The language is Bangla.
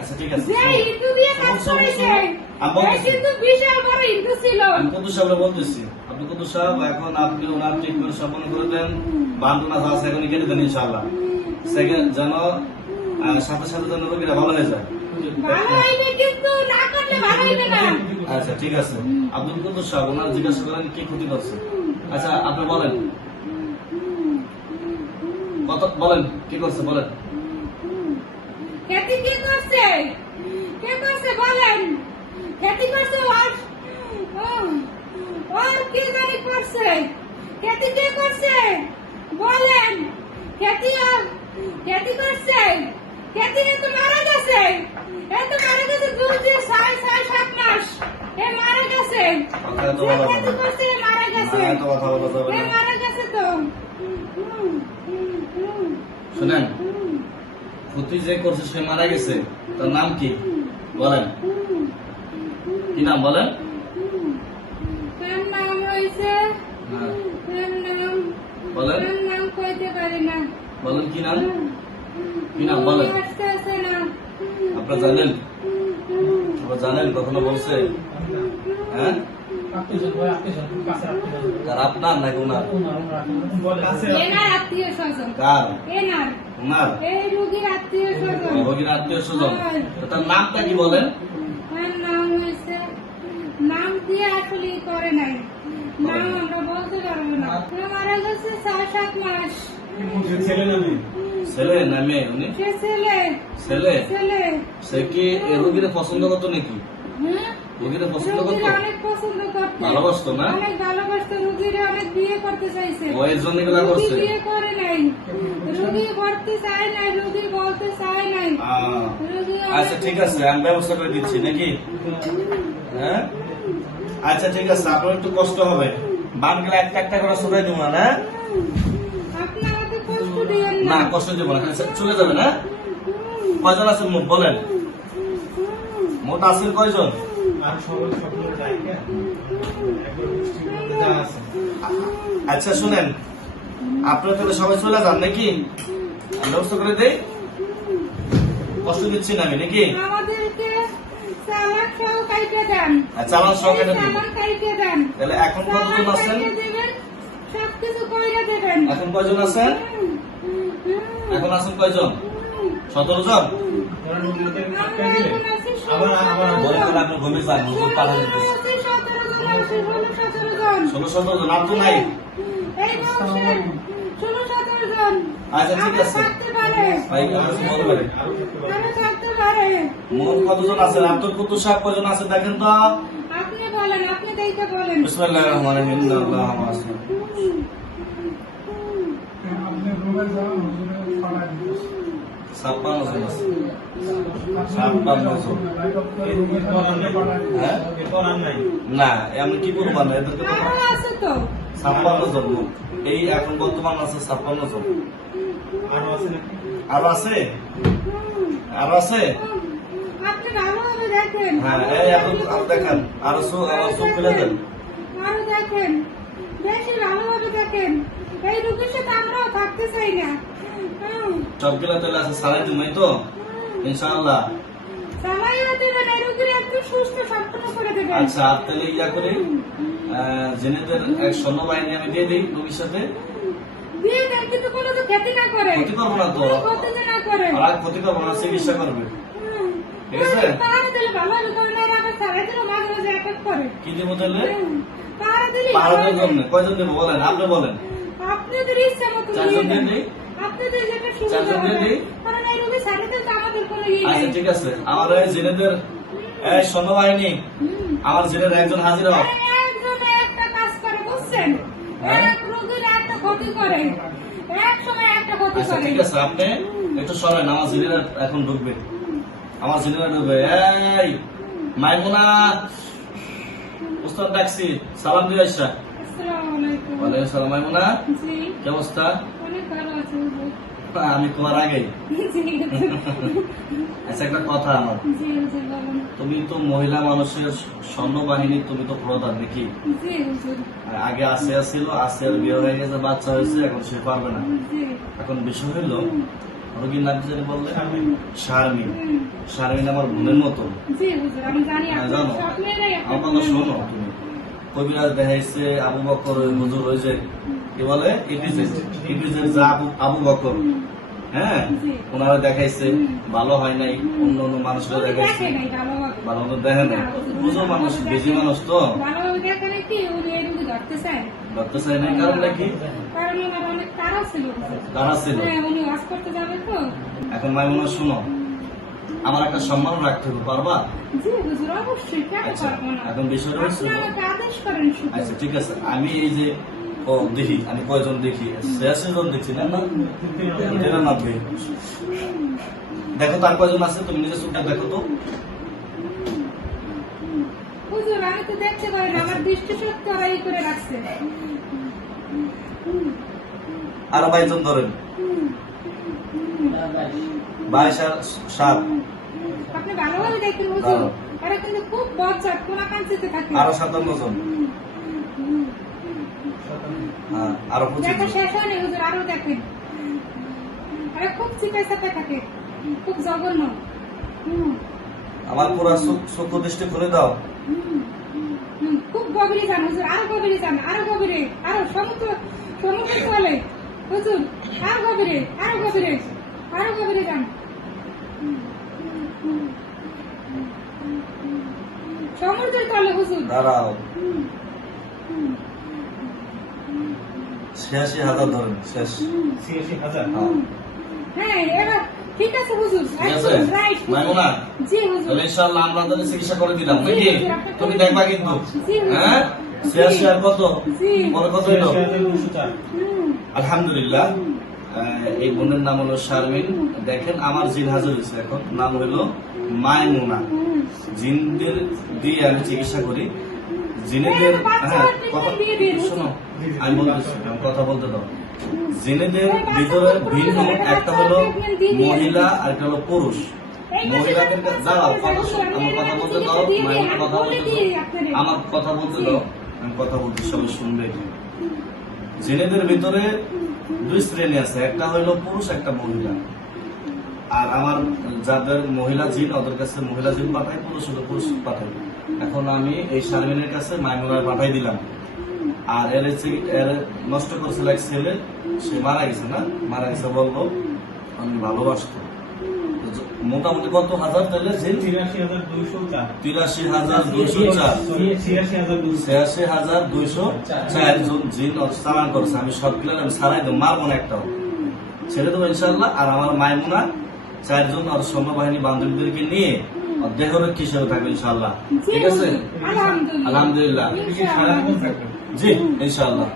আচ্ছা ঠিক আছে যে হিন্দু দিয়ে কাজ শুনুন, শুনুন, করেছে এই কিন্তু বিশাল বড় হিন্দু ছিল। আমি কুদ্দুস সাহেব বলতেছি আপনি কুদ্দুস সাহেব এখন আপনি ওনার ট্রিটমেন্ট সম্পন্ন করে দেন বান্ডুনা আছে এখন কেটে দেন ইনশাআল্লাহ। সেকেন্ড যেন সাথে সাথে যেন রোগীরা ভালো হয়ে যায়। ভালো হইবে কিন্তু না করলে ভালো হইবে না। আচ্ছা ঠিক আছে। আব্দুল কুদ্দুস সাহেব ওনার জিজ্ঞাসা করেন কি ক্ষতি করছে? আচ্ছা আপনি বলেন। কত বলেন কি করছে বলেন। কে করছে বলেন? খ্যাতি করছে ও, ওর কে জানি করছে? খ্যাতি কে করছে? বলেন। খ্যাতি খ্যাতি করছে। খ্যাতি এ তো মারা গেছে। এ তো মারা গেছে দু দিন ছয় ছয় সাত মাস। এ মারা গেছে। খ্যাতি করছে মারা গেছে। এ মারা গেছে তো। শুনেন ক্ষতি যে করছে সে মারা গেছে তার নাম কি? বলেন। কি নাম বলেন? হ্যাঁ, বলেন। বলেন কি নাম? কি নাম বলেন। আপনারা জানেন? আপনারা জানেন কখনো বলছে? হ্যাঁ? আপনার নাকি ওনার? কার? ওনার এই রুগীর আত্মীয় স্বজন। রোগীর আত্মীয় স্বজন। তার নামটা কি বলেন? তার নাম হয়েছে নাম দিয়ে আসলে করে নাই। নাম আমরা বলতে পারব না। মারা গেছে ছয় সাত মাস। ছেলে না মেয়ে? উনি? ছেলে। ছেলে? ছেলে। সে কি রোগীরে পছন্দ করতো নাকি? হ্যাঁ? রোগীরে পছন্দ করতো? অনেক পছন্দ করতো। ভালোবাসতো না? অনেক ভালোবাসতো রুগীরে অনেক বিয়ে করতে চাইছে। ও জন্য এগুলা করছে। বিয়ে করে নাই। রুগী করতে চায় নাই রুগী বলতে চায় নাই। আচ্ছা ঠিক আছে আমি ব্যবস্থা করে দিচ্ছি নাকি? হ্যাঁ? আচ্ছা ঠিক আছে আপনার একটু কষ্ট হবে। বান গেলে একটা একটা করে শুধাই দিব না না? কষ্ট না। না কষ্ট দিব না চলে যাবে না? কয়জন আছেন মোট বলেন? মোট আছেন কয়জন? আচ্ছা শুনেন। আপনারা তাহলে সবাই চলে যান নাকি? ব্যবস্থা করে দেই। কষ্ট দিচ্ছি না আমি নাকি? সহ কাইটে দেন। চালান কাইটে দেন। তাহলে এখন কতজন আছেন? এখন কয়জন আছেন? এখন আছেন কয়জন? সতেরো জন? ঘুমিয়ে যান দিতেছে ষোলো সতেরো জন আর তো নাই? আচ্ছা ঠিক আছে। মোট কতজন আছেন আব্দুল কুতুব সাহেব আছে দেখেন তো। আপনি বলেন আপনি দেখে বলেন। বিসমিল্লাহির রহমানির রহিম। আল্লাহু আকবার ছাপ্পান্ন জন আছে ছাপ্পান্ন জন হ্যাঁ? না আমি কি করব না? আছে তো ছাপ্পান্ন জন এই এখন বর্তমান আছে ছাপ্পান্ন জন আরও আছে? আরও আছে? ভালোভাবে দেখেন হ্যাঁ এখন আরও দেখান। আরও আরও চোখ দেন। আরও দেখেন। বেশি ভালোভাবে। সবগুলা তাহলে আছে সারাই দিমাই তো? ইনশাআল্লাহ। আচ্ছা তাহলে ইয়া করি জেনেদের এক আমি দিয়ে দিই রোগীর সাথে দিয়ে দেন কিন্তু কোনো তো ক্ষতি না করে। ক্ষতি করব না তো। কোনো ক্ষতি যে না করে। আর ক্ষতি করব না চিকিৎসা করবে। ঠিক আছে? কি দেবো তাহলে? পাহাড়ের জন্য কয়জন দেবো বলেন আপনি বলেন। আপনাদের ইচ্ছা মতো চারজন দেন চারজন ইয়ে আচ্ছা ঠিক আছে। আমার এই বাহিনী জেনের একজন হাজির হোক। হ্যাঁ? আচ্ছা ঠিক আছে আপনি একটু সরেন আমার জেনেরা এখন ঢুকবে। আমার জেনেরা ঢুকবে। এই মাইমুনা উস্তাদ ডাকছি। সালাম দিয়ে আসা। ওয়ালাইকুম সালাম মাইমুনা। কি অবস্থা অনেক ভালো আছে হুজুর। আমি তোমার হুজুর। আচ্ছা একটা কথা আমার। তুমি তো মহিলা মানুষের সৈন্য বাহিনী তুমি তো প্রধান হুজুর আগে আসিয়া ছিল আসিয়ার বিয়ে হয়ে গেছে বাচ্চা হয়েছে এখন সে পারবে না। এখন বিষয় হলো রোগীর নাম কি বললে? শারমিন। শারমিন। আমার বোনের মতো। জানি হ্যাঁ, জানো। আমার কথা শোনো তুমি। কবিরাজ দেখাইছে আবু বকর হুজুর যে কি বলে? যা আবু বকর। হ্যাঁ? ওনারা দেখাইছে। ভালো হয় নাই। অন্য অন্য মানুষরা দেখাইছে। ভালো মতো দেখে বুঝো মানুষ বেশি মানুষ তো। ধরতে চাই কারণ তারা ছিল। হ্যাঁ এখন মাইমুনা শুনো। আমার একটা সম্মান রাখতে হবে পারবা? আচ্ছা এখন বিষয়টা আচ্ছা ঠিক আছে। আমি এই যে ও দেখি আমি কয়জন দেখি? জন দেখছি না? না? নিরানব্বই দেখো। তার কয়জন আছে? তুমি নিজে চোখটা দেখো তো। আমি তো দেখতে পারি না আমার দৃষ্টি শক্তি এই করে রাখছে। আরও বাইশ জন ধরেন। বাইশ আর সাত। আপনি ভালোভাবে দেখেন হুজুর। ভালো। কিন্তু খুব বজ্জাত কোনা কাঞ্চিতে থাকে। আরও সাতান্ন জন আরও পঁচিশ শেষ হয়নি হুজুর আরও দেখেন। আরে খুব চিপে চাপে থাকে খুব জঘন্য। আমার পুরা চোখ- দৃষ্টি খুলে দাও। খুব গভীরে যান হুজুর আরও গভীরে যান আরও গভীরে আরও সমুদ্র সমুদ্র তলে। হুজুর আরও গভীরে আরও গভীরে আরও গভীরে যান। সমুদ্রের তলে হুজুর। দাঁড়াও। ছিয়াশি হাজার ধরেন শেষ ছিয়াশি হাজার হ্যাঁ। হ্যাঁ এবার ঠিক আছে হুজুর। ঠিক আছে। মাইমুনা জি হুজুর। তাহলে ইনশাআল্লাহ আমরা তাদের চিকিৎসা করে দিলাম নাকি? জি, জি, আপনাকে- তুমি দেখবা কিন্তু। জি, জি। হ্যাঁ? ছিয়াশি আর কত? পরে কত আলহামদুলিল্লাহ। আহ, এই বোনের নাম হলো শারমিন। দেখেন আমার জিন হাজার হয়েছে এখন। নাম হলো মায়মুনা। জিনদের দিয়ে আমি চিকিৎসা করি। জিনেদের হ্যাঁ, কথা শোনো আমি বলতেছি আমি কথা বলতে দাও। জিনেদের ভিতরে ভিন্ন একটা হলো মহিলা আর একটা হলো পুরুষ। মহিলাদের দাঁড়াও আমার কথা বলতে দাও মায়ের কথা বলতে দাও। আমার কথা বলতে দাও আমি কথা বলতে সবাই শুনবে। জেনেদের ভিতরে দুই শ্রেণি আছে একটা হইল পুরুষ একটা মহিলা। আর আমার যাদের মহিলা জিন ওদের কাছে মহিলা জিন পাঠাই পুরুষ হলো পুরুষ পাঠাই এখন আমি এই শারমিনের কাছে মাইনুরায় পাঠাই দিলাম। আর এর এর নষ্ট করছে লাইক ছেলে সে মারা গেছে না? মারা গেছে বলল আমি ভালোবাসতো মোটামুটি কত হাজার তাহলে? তিরাশি হাজার দুইশো চার। তিরাশি হাজার দুইশো চার। ছিয়াশি হাজার দুইশো। চারজন জিন করছে। আমি আমি সারাই দেবো মারবো না একটাও। ছেড়ে দেবো ইনশাল্লাহ আর আমার মাইমুনা চারজন আর সৈন্য বাহিনী বান্ধবীদেরকে নিয়ে আর দেহ রক্ষী থাকবে ইনশাল্লাহ ঠিক আছে? আলহামদুলিল্লাহ। জি ইনশাল্লাহ